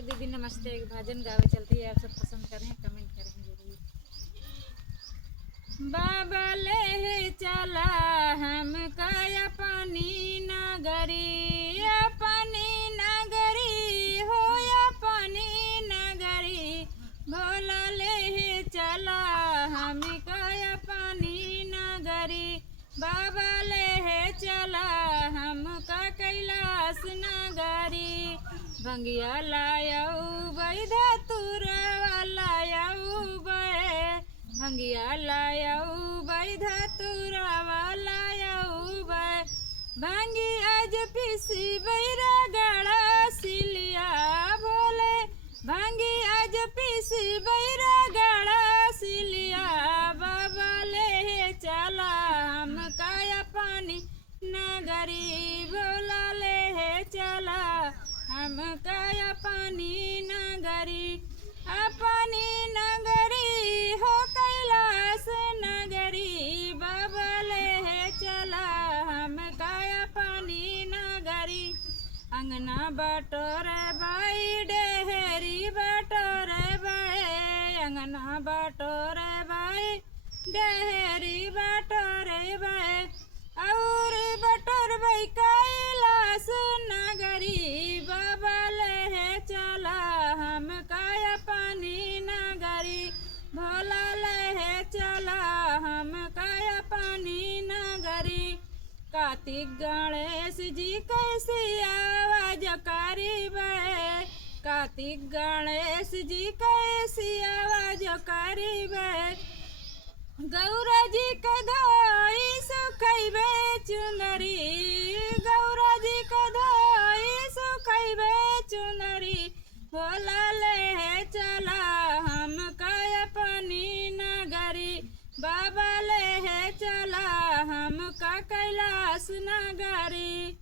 Hello दीदी नमस्ते। एक भजन गावे चलती है, आप सब पसंद करें, कमेंट करें जरूर। बाबा ले चला हम काया पानी नगरी, पानी नगरी हो या पानी नगरी। भोला ले चला हम काया पानी नगरी। बाबा ले चला हम का कैलाश नगरी। भंगिया लायऊ बैधा तुरवा लायऊ बे, भंगिया लायऊ बैधा तुरवा लायऊ बे। भंगी आज पिसी बैरा गड़ा सिलिया बोले, भंगी आज पिसी बैरा गड़ा सिलिया। बाबा ले चला हम काया पानी नगरी। भोला ले चला हम काया पानी नगरी। पानी नगरी हो कैलाश नगरी। बाबा ले चला हम काया पानी नगरी। अंगना बटोरे बाई डेहरी बटोरे बाई, अंगना बटोरे बाई डेहरी बटोरे बाई। और बटोर बाई कैलाश नगरी। बाबा ले चला हम काया पानी नगरी। भोला ले चला हम काया पानी नगरी। कार्तिक गणेश जी कैसी आवाज करी बे, कार्तिक गणेश जी कैसी आवाज करी बे। गौरा जी के धोई सुखैबे चुनरी, गौरा जी के धोई सुखैबे चुनरी। भोला ले चला हम काया पानी नगरी। बाबा ले चला हम का कैलाश नगरी।